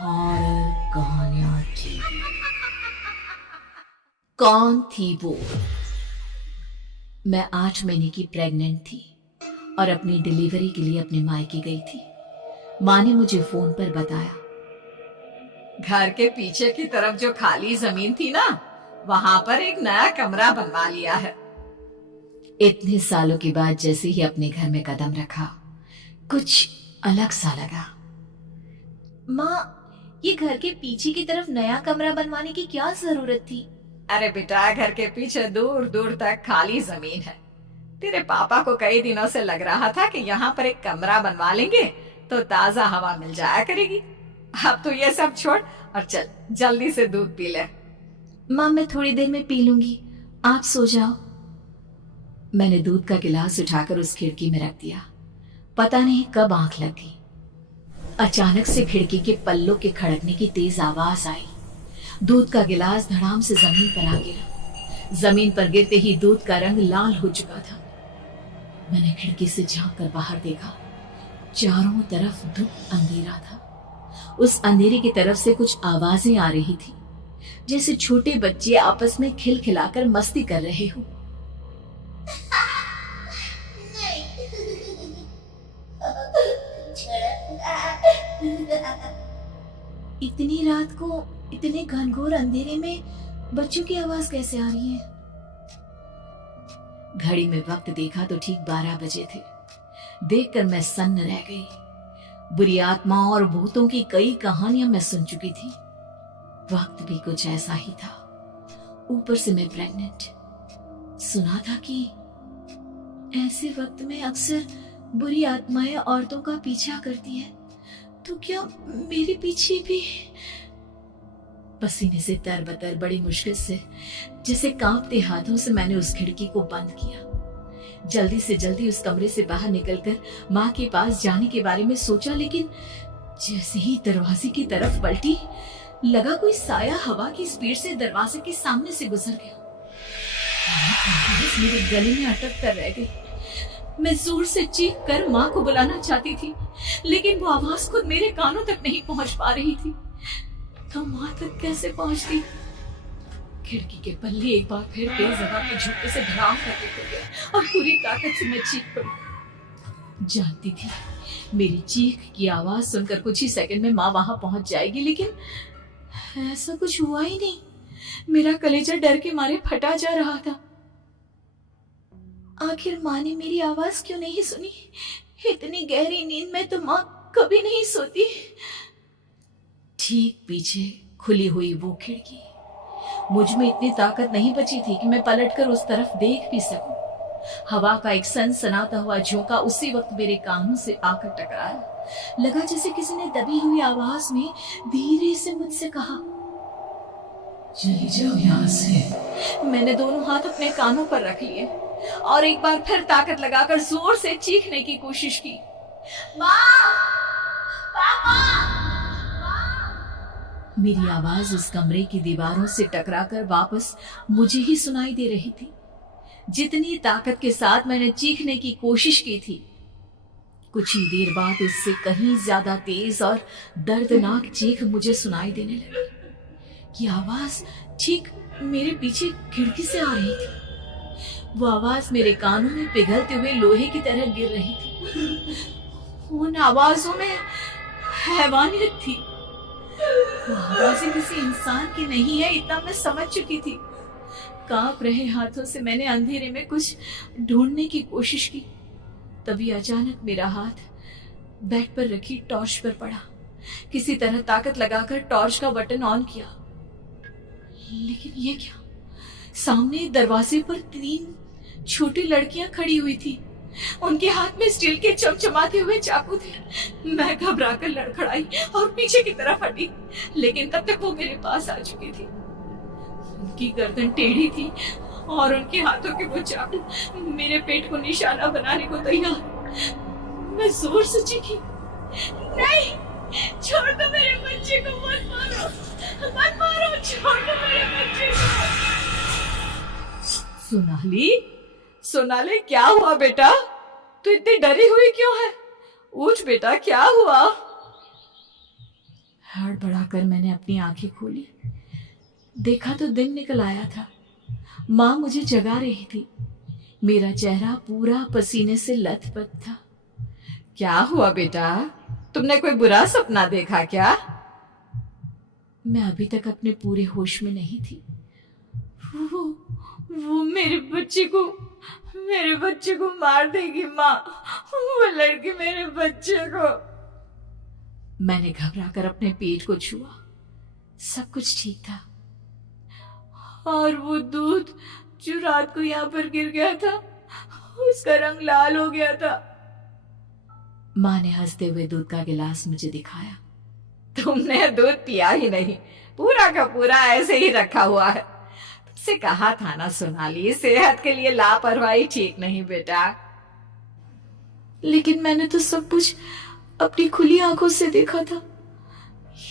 Horror कहानियां TV. कौन थी वो? मैं 8 महीने की प्रेग्नेंट थी और अपनी डिलीवरी के लिए अपने मायके गई थी। माँ ने मुझे फोन पर बताया, घर के पीछे की तरफ जो खाली जमीन थी ना, वहां पर एक नया कमरा बनवा लिया है। इतने सालों के बाद जैसे ही अपने घर में कदम रखा, कुछ अलग सा लगा। माँ, ये घर के पीछे की तरफ नया कमरा बनवाने की क्या जरूरत थी? अरे बेटा, घर के पीछे दूर दूर तक खाली जमीन है। तेरे पापा को कई दिनों से लग रहा था कि यहाँ पर एक कमरा बनवा लेंगे तो ताजा हवा मिल जाया करेगी। अब तो ये सब छोड़ और चल जल्दी से दूध पी ले। माँ, मैं थोड़ी देर में पी लूंगी, आप सो जाओ। मैंने दूध का गिलास उठाकर उस खिड़की में रख दिया। पता नहीं कब आंख लग गई। अचानक से खिड़की के पल्लों के खड़कने की तेज आवाज आई। दूध का गिलास धड़ाम से जमीन पर आ गिरा। जमीन पर गिरते ही दूध का रंग लाल हो चुका था। मैंने खिड़की से झांक कर बाहर देखा। चारों तरफ धुप अंधेरा था। उस अंधेरे की तरफ से कुछ आवाजें आ रही थी, जैसे छोटे बच्चे आपस में खिलखिलाकर मस्ती कर रहे हो। इतनी रात को इतने घनघोर अंधेरे में बच्चों की आवाज कैसे आ रही है? घड़ी में वक्त देखा तो ठीक 12 बजे थे। देखकर मैं सन्न रह गई। बुरी आत्माओं और भूतों की कई कहानियां मैं सुन चुकी थी। वक्त भी कुछ ऐसा ही था। ऊपर से मैं प्रेग्नेंट। सुना था कि ऐसे वक्त में अक्सर बुरी आत्माएं औरतों का पीछा करती हैं। तो क्या मेरे पीछे भी? पसीने से तरबतर बड़ी मुश्किल से, जैसे कांपते हाथों से मैंने उस खिड़की को बंद किया। जल्दी से जल्दी उस कमरे से बाहर निकलकर माँ के पास जाने के बारे में सोचा, लेकिन जैसे ही दरवाजे की तरफ पलटी, लगा कोई साया हवा की स्पीड से दरवाजे के सामने से गुजर गया। मेरे गले में अटक कर रह गई। मैं जोर से चीख कर माँ को बुलाना चाहती थी, लेकिन वो आवाज खुद मेरे कानों तक नहीं पहुंच पा रही थी। तो माँ तक कैसे पहुंचती? खिड़की के पल्ले एक बार फिर तेज हवा के झोंके से धड़ाम करके खुल गए और पूरी ताकत से मैं चीख पड़ी। जानती थी मेरी चीख की आवाज सुनकर कुछ ही सेकंड में माँ वहां पहुंच जाएगी, लेकिन ऐसा कुछ हुआ ही नहीं। मेरा कलेजा डर के मारे फटा जा रहा था। आखिर माँ ने मेरी आवाज क्यों नहीं सुनी? इतनी गहरी नींद में तो माँ कभी नहीं सोती। ठीक पीछे खुली हुई वो खिड़की। मुझ में इतनी ताकत नहीं बची थी कि मैं पलटकर उस तरफ देख भी सकूं। हवा का एक सनसनाता हुआ झोंका उसी वक्त मेरे कानों से आकर टकराया। लगा जैसे किसी ने दबी हुई आवाज में धीरे से मुझसे कहा, चली जाओ यहाँ से। मैंने दोनों हाथ अपने कानों पर रख लिए और एक बार फिर ताकत लगाकर जोर से चीखने की कोशिश की। माँ! पापा! मेरी आवाज उस कमरे की दीवारों से टकराकर वापस मुझे ही सुनाई दे रही थी। जितनी ताकत के साथ मैंने चीखने की कोशिश की थी, कुछ ही देर बाद उससे कहीं ज्यादा तेज और दर्दनाक चीख मुझे सुनाई देने लगी। ये आवाज ठीक मेरे पीछे खिड़की से आ रही थी। वो आवाज मेरे कानों में पिघलते हुए लोहे की तरह गिर रही थी। उन आवाजों में हैवानियत थी। वो आवाजें किसी इंसान की नहीं है, इतना मैं समझ चुकी थी। कांप रहे हाथों से मैंने अंधेरे में कुछ ढूंढने की कोशिश की। तभी अचानक मेरा हाथ बेड पर रखी टॉर्च पर पड़ा। किसी तरह ताकत लगाकर टॉर्च का बटन ऑन किया, लेकिन ये क्या? सामने दरवाजे पर 3 छोटी लड़कियां खड़ी हुई थी। उनके हाथ में स्टील के चमचमाते हुए चाकू थे। मैं घबराकर लड़खड़ाई और पीछे की तरफ हटी, लेकिन तब तक वो मेरे पास आ चुकी थी। उनकी गर्दन टेढ़ी थी और उनके हाथों के वो चाकू मेरे पेट को निशाना बनाने को तैयार। मैं जोर से चीखी, नहीं, छोड़ दो मेरे बच्चे को, मत मारो, मत मारो, छोड़ दो मेरे बच्चे को। सोनाली, क्या हुआ बेटा? तू इतनी डरी हुई क्यों है? उठ बेटा, क्या हुआ? हड़बड़ाकर मैंने अपनी आंखें खोली। देखा तो दिन निकल आया था। माँ मुझे जगा रही थी। मेरा चेहरा पूरा पसीने से लथपथ था। क्या हुआ बेटा, तुमने कोई बुरा सपना देखा क्या? मैं अभी तक अपने पूरे होश में नहीं थी। वो मेरे बच्चे को मार देगी माँ। वो लड़की मेरे बच्चे को। मैंने घबराकर अपने पेट को छुआ। सब कुछ ठीक था। और वो दूध जो रात को यहाँ पर गिर गया था, उसका रंग लाल हो गया था। माँ ने हंसते हुए दूध का गिलास मुझे दिखाया। तुमने दूध पिया ही नहीं, पूरा का पूरा ऐसे ही रखा हुआ है। तुमसे कहा था ना सोनाली, सेहत के लिए लापरवाही ठीक नहीं बेटा। लेकिन मैंने तो सब कुछ अपनी खुली आंखों से देखा था।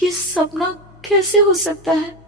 ये सपना कैसे हो सकता है?